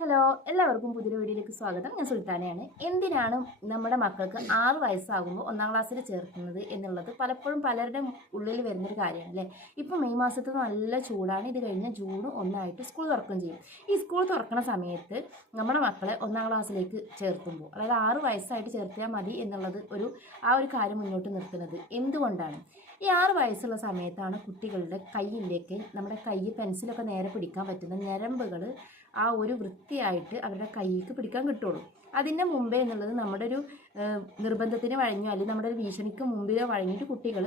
Hello, എല്ലാവർക്കും പുതിയൊരു വീഡിയോയിലേക്ക് സ്വാഗതം. ഞാൻ സുൽത്താനയാണ്. എന്തിനാണ് നമ്മുടെ മക്കൾക്ക് 6 വയസ്സാകുമ്പോൾ 1-ാം ക്ലാസ്സിൽ ചേർക്കുന്നത് എന്നുള്ളത് പലപ്പോഴും പലരുടെ ഉള്ളിൽ വരുന്നൊരു കാര്യമാണ് അല്ലേ. ഇപ്പോൾ മെയ് മാസത്തിൽ നല്ല ചൂടാണ്. ഇത് കഴിഞ്ഞാൽ ജൂൺ 1 സ്കൂൾ തുറക്കുകയും ചെയ്യും. ഈ സ്കൂൾ തുറക്കുന്ന സമയത്ത് നമ്മുടെ മക്കളെ 1-ാം ക്ലാസ്സിലേക്ക് ചേർത്തുമ്പോൾ, അതായത് 6 വയസ്സായിട്ട് ചേർത്തിയാൽ മതി എന്നുള്ളത് ആ ഒരു കാര്യം മുന്നോട്ട് നിർത്തുന്നത് എന്തുകൊണ്ടാണ്? ഈ 6 വയസ്സുള്ള സമയത്താണ് കുട്ടികളുടെ കയ്യിലേക്ക് നമ്മുടെ പെൻസിലൊക്കെ നേരെ പിടിക്കാൻ പറ്റുന്ന ഞരമ്പുകൾ ആ ഒരു വൃത്തിയായിട്ട് അവരുടെ കൈക്ക് പിടിക്കാൻ കിട്ടുള്ളൂ. അതിൻ്റെ മുമ്പേ എന്നുള്ളത് നമ്മുടെ ഒരു നിർബന്ധത്തിന് വഴങ്ങോ അല്ലെങ്കിൽ നമ്മുടെ ഒരു ഭീഷണിക്ക് മുമ്പിലോ വഴങ്ങിയിട്ട് കുട്ടികൾ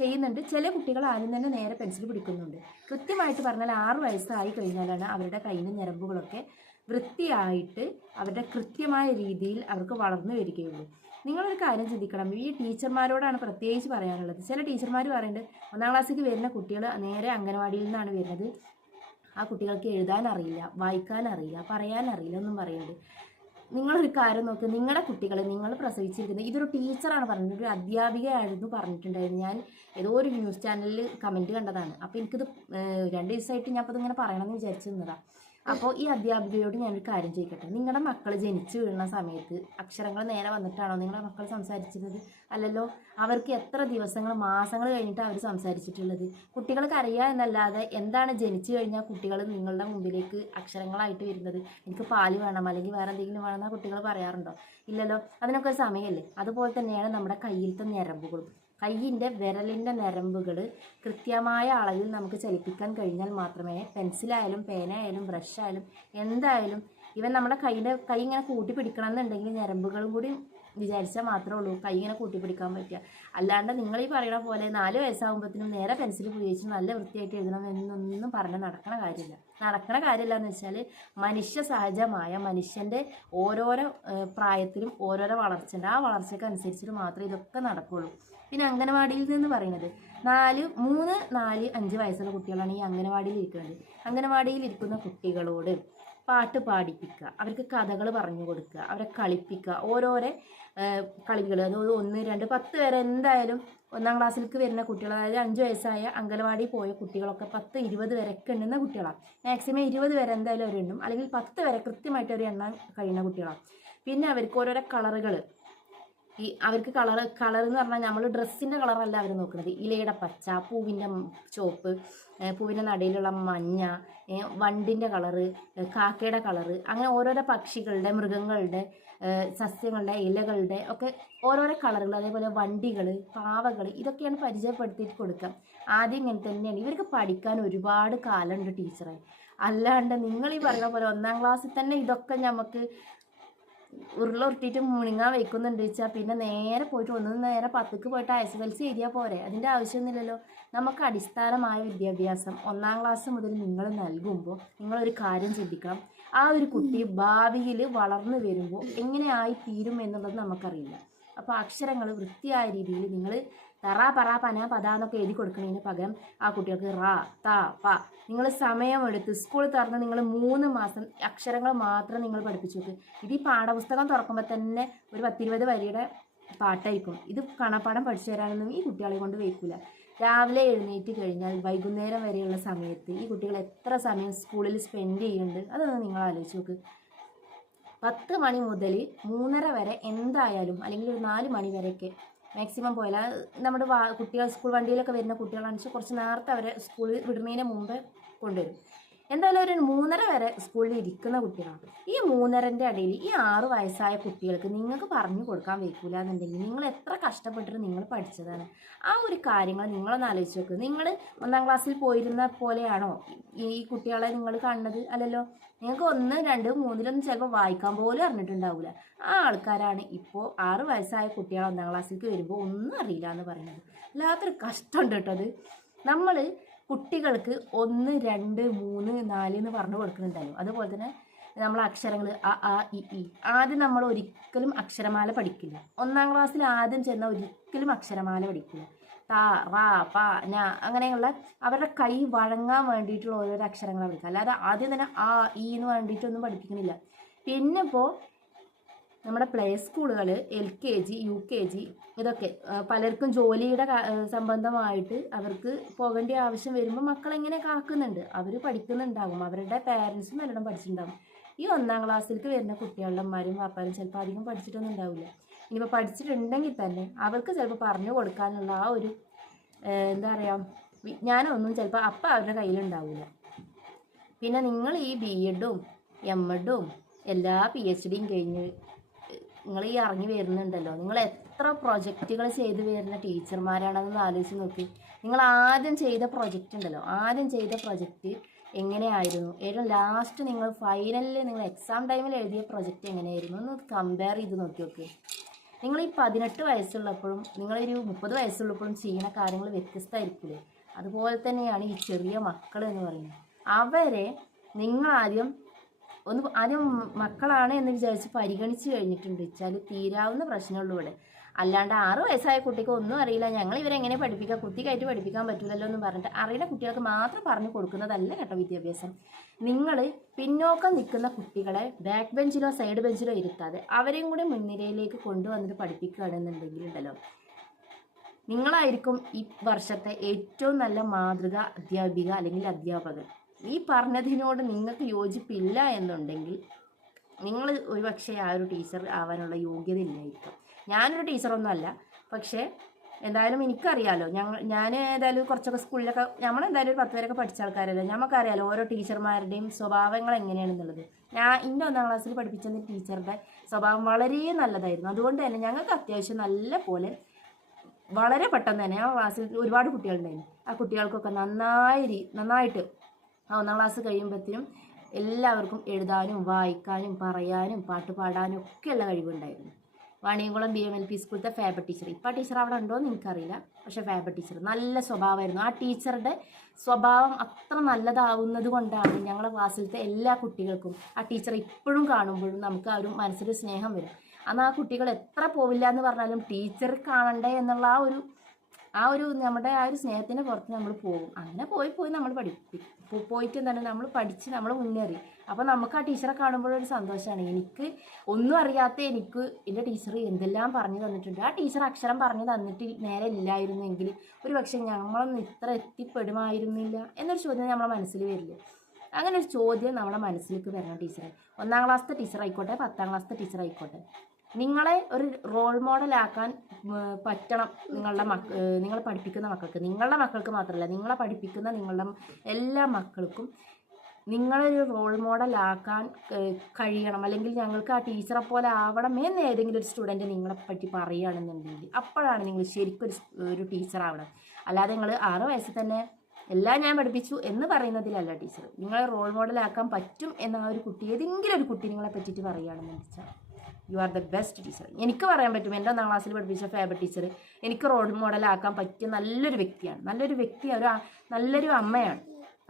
ചെയ്യുന്നുണ്ട്. ചില കുട്ടികൾ ആദ്യം തന്നെ നേരെ പെൻസിൽ പിടിക്കുന്നുണ്ട്. കൃത്യമായിട്ട് പറഞ്ഞാൽ 6 വയസ്സായി കഴിഞ്ഞാലാണ് അവരുടെ കയ്യിൻ്റെ ഞരമ്പുകളൊക്കെ വൃത്തിയായിട്ട് അവരുടെ കൃത്യമായ രീതിയിൽ അവർക്ക് വളർന്നു വരികയുള്ളൂ. നിങ്ങളൊരു കാര്യം ചിന്തിക്കണം, ഈ ടീച്ചർമാരോടാണ് പ്രത്യേകിച്ച് പറയാനുള്ളത്. ചില ടീച്ചർമാർ പറയുന്നുണ്ട് 1-ാം ക്ലാസ്സിലേക്ക് വരുന്ന കുട്ടികൾ നേരെ അംഗനവാടിയിൽ നിന്നാണ് വരുന്നത്, ആ കുട്ടികൾക്ക് എഴുതാൻ അറിയില്ല, വായിക്കാൻ അറിയില്ല, പറയാൻ അറിയില്ല എന്നും പറയുന്നുണ്ട്. നിങ്ങളൊരു കാര്യം നോക്ക്, നിങ്ങളുടെ കുട്ടികളെ നിങ്ങൾ പ്രസവിച്ചിരിക്കുന്നത്, ഇതൊരു ടീച്ചറാണ് പറഞ്ഞത്, ഒരു അധ്യാപികയായിരുന്നു പറഞ്ഞിട്ടുണ്ടായിരുന്നു. ഞാൻ ഏതോ ഒരു ന്യൂസ് ചാനലിൽ കമൻറ്റ് കണ്ടതാണ്. അപ്പോൾ എനിക്കിത് 2 ദിവസമായിട്ട് ഞാൻ അപ്പോൾ ഇതിങ്ങനെ പറയണമെന്ന് വിചാരിച്ചു നിന്നതാണ്. അപ്പോൾ ഈ അധ്യാപികയോട് ഞാനൊരു കാര്യം ചോദിക്കട്ടെ, നിങ്ങളുടെ മക്കൾ ജനിച്ചു വീഴുന്ന സമയത്ത് അക്ഷരങ്ങൾ നേരെ വന്നിട്ടാണോ നിങ്ങളുടെ മക്കൾ സംസാരിച്ചിരുന്നത്? അല്ലല്ലോ. അവർക്ക് എത്ര ദിവസങ്ങൾ, മാസങ്ങൾ കഴിഞ്ഞിട്ട് അവർ സംസാരിച്ചിട്ടുള്ളത്? കുട്ടികൾക്ക് അറിയുക എന്നല്ലാതെ എന്താണ് ജനിച്ചു കഴിഞ്ഞാൽ കുട്ടികൾ നിങ്ങളുടെ മുമ്പിലേക്ക് അക്ഷരങ്ങളായിട്ട് വരുന്നത്? എനിക്ക് പാല് വേണം അല്ലെങ്കിൽ വേറെ എന്തെങ്കിലും വേണമെന്നാൽ കുട്ടികൾ പറയാറുണ്ടോ? ഇല്ലല്ലോ. അതിനൊക്കെ ഒരു സമയമല്ലേ. അതുപോലെ തന്നെയാണ് നമ്മുടെ കയ്യിലത്തെ ഞരമ്പുകളും. കയ്യിൻ്റെ വിരലിൻ്റെ ഞരമ്പുകൾ കൃത്യമായ അളവിൽ നമുക്ക് ചലിപ്പിക്കാൻ കഴിഞ്ഞാൽ മാത്രമേ പെൻസിലായാലും പേനയായാലും ബ്രഷായാലും എന്തായാലും ഇവൻ നമ്മുടെ കൈ ഇങ്ങനെ കൂട്ടി പിടിക്കണം എന്നുണ്ടെങ്കിൽ ഞരമ്പുകളും കൂടി വിചാരിച്ചാൽ മാത്രമേ ഉള്ളൂ കൈ ഇങ്ങനെ കൂട്ടിപ്പിടിക്കാൻ പറ്റുക. അല്ലാണ്ട് നിങ്ങൾ ഈ പറയുന്ന പോലെ 4 വയസ്സാകുമ്പോഴത്തേനും നേരെ പെൻസിൽ ഉപയോഗിച്ച് നല്ല വൃത്തിയായിട്ട് എഴുതണം എന്നൊന്നും പറഞ്ഞാൽ നടക്കണ കാര്യമില്ല എന്ന് വെച്ചാൽ മനുഷ്യ സഹജമായ മനുഷ്യൻ്റെ ഓരോരോ പ്രായത്തിലും ഓരോരോ വളർച്ചയുണ്ട്. ആ വളർച്ചയ്ക്ക് അനുസരിച്ചിട്ട് മാത്രമേ ഇതൊക്കെ നടക്കുകയുള്ളൂ. പിന്നെ അംഗനവാടിയിൽ നിന്ന് പറയുന്നത് 3, 4, 5 വയസ്സുള്ള കുട്ടികളാണ് ഈ അംഗനവാടിയിൽ ഇരിക്കുന്നത്. അംഗനവാടിയിൽ ഇരിക്കുന്ന കുട്ടികളോട് പാട്ട് പാടിപ്പിക്കുക, അവർക്ക് കഥകൾ പറഞ്ഞു കൊടുക്കുക, അവരെ കളിപ്പിക്കുക. ഓരോരോ കളികൾ, അതായത് 1, 2, 10 വരെ എന്തായാലും 1-ാം ക്ലാസ്സിലേക്ക് വരുന്ന കുട്ടികൾ, അതായത് 5 വയസ്സായ അംഗനവാടി പോയ കുട്ടികളൊക്കെ 10, 20 വരെയൊക്കെ എണ്ണുന്ന കുട്ടികളാണ്. മാക്സിമം 20 വരെ എന്തായാലും അവർ എണ്ണും, അല്ലെങ്കിൽ 10 വരെ കൃത്യമായിട്ട് അവർ എണ്ണാൻ കഴിയുന്ന കുട്ടികളാണ്. പിന്നെ അവർക്ക് ഓരോരോ കളറുകൾ, അവർക്ക് കളർ എന്ന് പറഞ്ഞാൽ നമ്മൾ ഡ്രസ്സിൻ്റെ കളറല്ല അവർ നോക്കുന്നത്. ഇലയുടെ പച്ച, പൂവിൻ്റെ ചുവപ്പ്, പൂവിൻ്റെ നടയിലുള്ള മഞ്ഞ, വണ്ടിൻ്റെ കളറ്, കാക്കയുടെ കളറ്, അങ്ങനെ ഓരോരോ പക്ഷികളുടെ, മൃഗങ്ങളുടെ, സസ്യങ്ങളുടെ, ഇലകളുടെ ഒക്കെ ഓരോരോ കളറുകൾ, അതേപോലെ വണ്ടികൾ, പാവകൾ, ഇതൊക്കെയാണ് പരിചയപ്പെടുത്തിയിട്ട് കൊടുക്കുക. ആദ്യം ഇങ്ങനെ തന്നെയാണ്. ഇവർക്ക് പഠിക്കാൻ ഒരുപാട് കാലമുണ്ട് ടീച്ചറെ. അല്ലാണ്ട് നിങ്ങൾ ഈ പറയുന്ന പോലെ 1-ാം ക്ലാസ്സിൽ തന്നെ ഇതൊക്കെ നമുക്ക് ഉരുളൊരുട്ടിയിട്ട് മുണിങ്ങാൻ വയ്ക്കുന്നുണ്ട് വെച്ചാൽ പിന്നെ നേരെ പോയിട്ട് നേരെ 10ക്ക് പോയിട്ട് SSLC എഴുതിയാൽ പോരെ? അതിൻ്റെ ആവശ്യമൊന്നുമില്ലല്ലോ. നമുക്ക് അടിസ്ഥാനമായ വിദ്യാഭ്യാസം 1-ാം ക്ലാസ് മുതൽ നിങ്ങൾ നൽകുമ്പോൾ നിങ്ങളൊരു കാര്യം ചിന്തിക്കണം, ആ ഒരു കുട്ടി ഭാവിയിൽ വളർന്നു വരുമ്പോൾ എങ്ങനെയായി തീരും എന്നുള്ളത് നമുക്കറിയില്ല. അപ്പോൾ അക്ഷരങ്ങൾ വൃത്തിയായ രീതിയിൽ നിങ്ങൾ തറ പറ പന പത എന്നൊക്കെ എഴുതി കൊടുക്കുന്നതിന് പകരം ആ കുട്ടികൾക്ക് റ ത പ നിങ്ങൾ സമയമെടുത്ത് സ്കൂൾ തുറന്ന് നിങ്ങൾ 3 മാസം അക്ഷരങ്ങൾ മാത്രം നിങ്ങൾ പഠിപ്പിച്ചു നോക്ക്. ഇത് ഈ പാഠപുസ്തകം തുറക്കുമ്പോൾ തന്നെ ഒരു 10-20 വരിയുടെ പാട്ടായിരിക്കും. ഇത് കാണാപ്പാഠം പഠിച്ചു തരാനൊന്നും ഈ കുട്ടികളെ കൊണ്ട് വയ്ക്കില്ല. രാവിലെ എഴുന്നേറ്റ് കഴിഞ്ഞാൽ വൈകുന്നേരം വരെയുള്ള സമയത്ത് ഈ കുട്ടികൾ എത്ര സമയം സ്കൂളിൽ സ്പെൻഡ് ചെയ്യുന്നുണ്ട് അതൊന്ന് നിങ്ങൾ ആലോചിച്ച് നോക്ക്. 10 മണി മുതൽ 3:30 വരെ എന്തായാലും, അല്ലെങ്കിൽ ഒരു 4 മണി വരെയൊക്കെ മാക്സിമം പോയാൽ നമ്മുടെ കുട്ടികൾ സ്കൂൾ വണ്ടിയിലൊക്കെ വരുന്ന കുട്ടികളാണെന്ന് വെച്ചാൽ കുറച്ച് നേരത്തെ അവരെ സ്കൂളിൽ വിടുന്നതിന് മുമ്പ് കൊണ്ടുവരും. എന്തായാലും ഒരു 3:30 വരെ സ്കൂളിൽ ഇരിക്കുന്ന കുട്ടികളാണ്. ഈ 3:30ൻ്റെ ഇടയിൽ ഈ 6 വയസ്സായ കുട്ടികൾക്ക് നിങ്ങൾക്ക് പറഞ്ഞു കൊടുക്കാൻ വയ്ക്കില്ല എന്നുണ്ടെങ്കിൽ നിങ്ങൾ എത്ര കഷ്ടപ്പെട്ടിട്ട് നിങ്ങൾ പഠിച്ചതാണ്? ആ ഒരു കാര്യങ്ങൾ നിങ്ങളൊന്ന് ആലോചിച്ച് നോക്ക്. നിങ്ങൾ 1-ാം ക്ലാസ്സിൽ പോയിരുന്ന പോലെയാണോ ഈ കുട്ടികളെ നിങ്ങൾ കാണുന്നത്? അല്ലല്ലോ. നിങ്ങൾക്ക് 1, 2, 3 ചിലപ്പോൾ വായിക്കാൻ പോലും അറിഞ്ഞിട്ടുണ്ടാവില്ല. ആ ആൾക്കാരാണ് ഇപ്പോൾ 6 വയസ്സായ കുട്ടികൾ 1-ാം ക്ലാസ്സിലേക്ക് വരുമ്പോൾ ഒന്നും അറിയില്ല എന്ന് പറയുന്നത്. വല്ലാത്തൊരു കഷ്ടമുണ്ട് കേട്ടോ അത്. നമ്മൾ കുട്ടികൾക്ക് 1, 2, 3, 4 എന്ന് പറഞ്ഞു കൊടുക്കുന്നുണ്ടല്ലോ. അതുപോലെ തന്നെ നമ്മൾ അക്ഷരങ്ങൾ അ ആ ഇ ഈ ആദ്യം നമ്മൾ ഒരിക്കലും അക്ഷരമാല പഠിക്കില്ല. 1-ാം ക്ലാസ്സിൽ ആദ്യം ചെന്ന ഒരിക്കലും അക്ഷരമാല പഠിക്കില്ല. ത റ പ ന അങ്ങനെയുള്ള അവരുടെ കൈ വഴങ്ങാൻ വേണ്ടിയിട്ടുള്ള ഓരോരോ അക്ഷരങ്ങൾ പഠിക്കുക. അല്ലാതെ ആദ്യം തന്നെ ആ ഈ എന്ന് വേണ്ടിയിട്ടൊന്നും പഠിപ്പിക്കുന്നില്ല. പിന്നെ ഇപ്പോൾ നമ്മുടെ പ്ലേ സ്കൂളുകൾ, LKG, UKG ഇതൊക്കെ പലർക്കും ജോലിയുടെ സംബന്ധമായിട്ട് അവർക്ക് പോകേണ്ട ആവശ്യം വരുമ്പോൾ മക്കളെങ്ങനെ കാക്കുന്നുണ്ട്, അവർ പഠിക്കുന്നുണ്ടാകും, അവരുടെ പേരൻസും നല്ലോണം പഠിച്ചിട്ടുണ്ടാകും. ഈ 1ാം ക്ലാസ്സിലേക്ക് വരുന്ന കുട്ടികളുടെ അമ്മമാരും വാപ്പാരും ചിലപ്പോൾ അധികം പഠിച്ചിട്ടൊന്നും ഉണ്ടാവില്ല. ഇനിയിപ്പോൾ പഠിച്ചിട്ടുണ്ടെങ്കിൽ തന്നെ അവർക്ക് ചിലപ്പോൾ പറഞ്ഞു കൊടുക്കാനുള്ള ആ ഒരു എന്താ പറയുക വിജ്ഞാനമൊന്നും ചിലപ്പോൾ അപ്പം അവരുടെ കയ്യിലുണ്ടാവില്ല. പിന്നെ നിങ്ങൾ ഈ BEdും MEdും എല്ലാ PhDയും കഴിഞ്ഞ് നിങ്ങൾ ഈ ഇറങ്ങി വരുന്നുണ്ടല്ലോ, നിങ്ങൾ എത്ര പ്രൊജക്റ്റുകൾ ചെയ്ത് വരുന്ന ടീച്ചർമാരാണെന്ന് ആലോചിച്ച് നോക്കി. നിങ്ങൾ ആദ്യം ചെയ്ത പ്രൊജക്റ്റ് ഉണ്ടല്ലോ, ആദ്യം ചെയ്ത പ്രൊജക്റ്റ് എങ്ങനെയായിരുന്നു, ഏറ്റവും ലാസ്റ്റ് നിങ്ങൾ ഫൈനലിൽ നിങ്ങൾ എക്സാം ടൈമിൽ എഴുതിയ പ്രൊജക്റ്റ് എങ്ങനെയായിരുന്നു എന്ന് കമ്പയർ ചെയ്ത് നോക്കി നോക്ക്. നിങ്ങൾ ഈ 18 വയസ്സുള്ളപ്പോഴും നിങ്ങളൊരു 30 വയസ്സുള്ളപ്പോഴും ചെയ്യുന്ന കാര്യങ്ങൾ വ്യത്യസ്തമായിരിക്കില്ലേ? അതുപോലെ തന്നെയാണ് ഈ ചെറിയ മക്കൾ എന്ന് പറയുന്നത്. അവരെ നിങ്ങൾ ആദ്യം മക്കളാണ് എന്ന് വിചാരിച്ച് പരിഗണിച്ച് കഴിഞ്ഞിട്ടുണ്ട് വെച്ചാൽ തീരാവുന്ന പ്രശ്നമുള്ളൂ ഇവിടെ. അല്ലാണ്ട് 6 വയസ്സായ കുട്ടിക്ക് ഒന്നും അറിയില്ല, ഞങ്ങൾ ഇവരെങ്ങനെ പഠിപ്പിക്കുക, കുത്തിക്കായിട്ട് പഠിപ്പിക്കാൻ പറ്റില്ലല്ലോ എന്ന് പറഞ്ഞിട്ട് അറിയുന്ന കുട്ടികൾക്ക് മാത്രം പറഞ്ഞു കൊടുക്കുന്നതല്ല കേട്ടോ വിദ്യാഭ്യാസം. നിങ്ങൾ പിന്നോക്കം നിൽക്കുന്ന കുട്ടികളെ ബാക്ക് ബെഞ്ചിലോ സൈഡ് ബെഞ്ചിലോ ഇരുത്താതെ അവരെയും കൂടി മുൻനിരയിലേക്ക് കൊണ്ടുവന്നിട്ട് പഠിപ്പിക്കുകയാണെന്നുണ്ടെങ്കിലുണ്ടല്ലോ, നിങ്ങളായിരിക്കും ഈ വർഷത്തെ ഏറ്റവും നല്ല മാതൃക അധ്യാപിക അല്ലെങ്കിൽ അധ്യാപകൻ. ഈ പറഞ്ഞതിനോട് നിങ്ങൾക്ക് യോജിപ്പില്ല എന്നുണ്ടെങ്കിൽ നിങ്ങൾ ഒരുപക്ഷെ ആ ഒരു ടീച്ചർ ആവാനുള്ള യോഗ്യത ഇല്ലായിരിക്കും. ഞാനൊരു ടീച്ചറൊന്നും അല്ല, പക്ഷേ എന്തായാലും എനിക്കറിയാലോ, ഞാൻ ഏതായാലും കുറച്ചൊക്കെ സ്കൂളിലൊക്കെ നമ്മളെന്തായാലും ഒരു 10 വരെയൊക്കെ പഠിച്ച ആൾക്കാരല്ലോ, നമുക്കറിയാലോ ഓരോ ടീച്ചർമാരുടെയും സ്വഭാവങ്ങൾ എങ്ങനെയാണെന്നുള്ളത്. എൻ്റെ 1ാം ക്ലാസ്സിൽ പഠിപ്പിച്ച ടീച്ചറുടെ സ്വഭാവം വളരെ നല്ലതായിരുന്നു. അതുകൊണ്ട് തന്നെ ഞങ്ങൾക്ക് അത്യാവശ്യം നല്ല പോലെ വളരെ പെട്ടെന്ന് തന്നെ ആ ക്ലാസ്സിൽ ഒരുപാട് കുട്ടികളുണ്ടായിരുന്നു. ആ കുട്ടികൾക്കൊക്കെ നന്നായിട്ട് ആ 1ാം ക്ലാസ് കഴിയുമ്പോഴത്തേനും എല്ലാവർക്കും എഴുതാനും വായിക്കാനും പറയാനും പാട്ട് പാടാനും ഒക്കെയുള്ള കഴിവുണ്ടായിരുന്നു. വാണിയംകുളം BMLP സ്കൂളത്തെ ഫാബ ടീച്ചർ, ഇപ്പം ആ ടീച്ചർ അവിടെ ഉണ്ടോ എന്ന് എനിക്കറിയില്ല, പക്ഷേ ഫാബ ടീച്ചർ നല്ല സ്വഭാവമായിരുന്നു. ആ ടീച്ചറുടെ സ്വഭാവം അത്ര നല്ലതാവുന്നത് കൊണ്ടാണ് ഞങ്ങളുടെ ക്ലാസ്സിലത്തെ എല്ലാ കുട്ടികൾക്കും ആ ടീച്ചർ ഇപ്പോഴും കാണുമ്പോഴും നമുക്ക് ആ ഒരു മനസ്സിൽ സ്നേഹം വരും. അന്ന് ആ കുട്ടികൾ എത്ര പോവില്ല എന്ന് പറഞ്ഞാലും ടീച്ചർ കാണണ്ടേ എന്നുള്ള ആ ഒരു നമ്മുടെ ആ ഒരു സ്നേഹത്തിൻ്റെ പുറത്ത് നമ്മൾ പോകും. അങ്ങനെ പോയി നമ്മൾ പോയിട്ട് എന്താണ് നമ്മൾ പഠിച്ച് നമ്മൾ മുന്നേറി. അപ്പോൾ നമുക്ക് ആ ടീച്ചറെ കാണുമ്പോഴൊരു സന്തോഷമാണ്. എനിക്ക് ഒന്നും അറിയാത്ത എനിക്ക് എൻ്റെ ടീച്ചർ എന്തെല്ലാം പറഞ്ഞു തന്നിട്ടുണ്ട്. ആ ടീച്ചർ അക്ഷരം പറഞ്ഞു തന്നിട്ട് നേരെ ഇല്ലായിരുന്നെങ്കിൽ ഒരു പക്ഷേ നമ്മളൊന്നും ഇത്ര എത്തിപ്പെടുമായിരുന്നില്ല എന്നൊരു ചോദ്യം നമ്മളെ മനസ്സിൽ വരില്ല. അങ്ങനെ ഒരു ചോദ്യം നമ്മളെ മനസ്സിലേക്ക് വരണം. ടീച്ചറെ 1ാം ക്ലാസ്സിലെ ടീച്ചർ ആയിക്കോട്ടെ 10ാം ക്ലാസ്സിലെ ടീച്ചർ ആയിക്കോട്ടെ, നിങ്ങളെ ഒരു റോൾ മോഡലാക്കാൻ പറ്റണം നിങ്ങൾ പഠിപ്പിക്കുന്ന മക്കൾക്ക്. നിങ്ങളുടെ മക്കൾക്ക് മാത്രമല്ല, നിങ്ങളെ പഠിപ്പിക്കുന്ന നിങ്ങളുടെ എല്ലാ മക്കൾക്കും നിങ്ങളൊരു റോൾ മോഡലാക്കാൻ കഴിയണം. അല്ലെങ്കിൽ ഞങ്ങൾക്ക് ആ ടീച്ചറെ പോലെ ആവണമെന്ന് ഏതെങ്കിലും ഒരു സ്റ്റുഡൻറ്റ് നിങ്ങളെ പറ്റി പറയുകയാണെന്നുണ്ടെങ്കിൽ അപ്പോഴാണ് നിങ്ങൾ ശരിക്കും ഒരു ടീച്ചർ ആവണം. അല്ലാതെ നിങ്ങൾ 6 വയസ്സിൽ തന്നെ എല്ലാം ഞാൻ പഠിപ്പിച്ചു എന്ന് പറയുന്നതിലല്ല ടീച്ചർ. നിങ്ങളെ റോൾ മോഡലാക്കാൻ പറ്റും എന്ന ആ ഒരു കുട്ടി, ഏതെങ്കിലും ഒരു കുട്ടി നിങ്ങളെ പറ്റിയിട്ട് പറയുകയാണെന്ന് വെച്ചാൽ you are the best teacher. എനിക്ക് പറയാൻ പറ്റും, എൻ്റെ 1ാം ക്ലാസ്സിൽ പഠിപ്പിച്ച ഫേവർ ടീച്ചർ എനിക്ക് റോൾ മോഡലാക്കാൻ പറ്റിയ നല്ലൊരു വ്യക്തിയാണ്, നല്ലൊരു അമ്മയാണ്.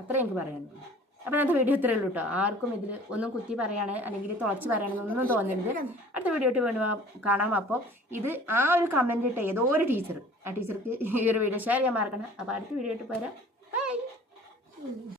അത്രേ എനിക്ക് പറയാനുള്ളൂ. അപ്പോൾ ഇന്നത്തെ വീഡിയോ ഇത്രയേ ഉള്ളൂ കേട്ടോ. ആർക്കും ഇതിൽ ഒന്നും കുത്തി പറയാണ് അല്ലെങ്കിൽ തുളച്ച് പറയാണെന്നൊന്നും തോന്നരുത്. അടുത്ത വീഡിയോ ഇട്ട് വേണം കാണാം. അപ്പോൾ ഇത് ആ ഒരു കമൻറ്റ് ഇട്ട ഏതോ ഒരു ടീച്ചർ, ആ ടീച്ചർക്ക് ഈ ഒരു വീഡിയോ ഷെയർ ചെയ്യാൻ മറക്കണം. അപ്പോൾ അടുത്ത വീഡിയോ ഇട്ട് പോരാം. ബൈ.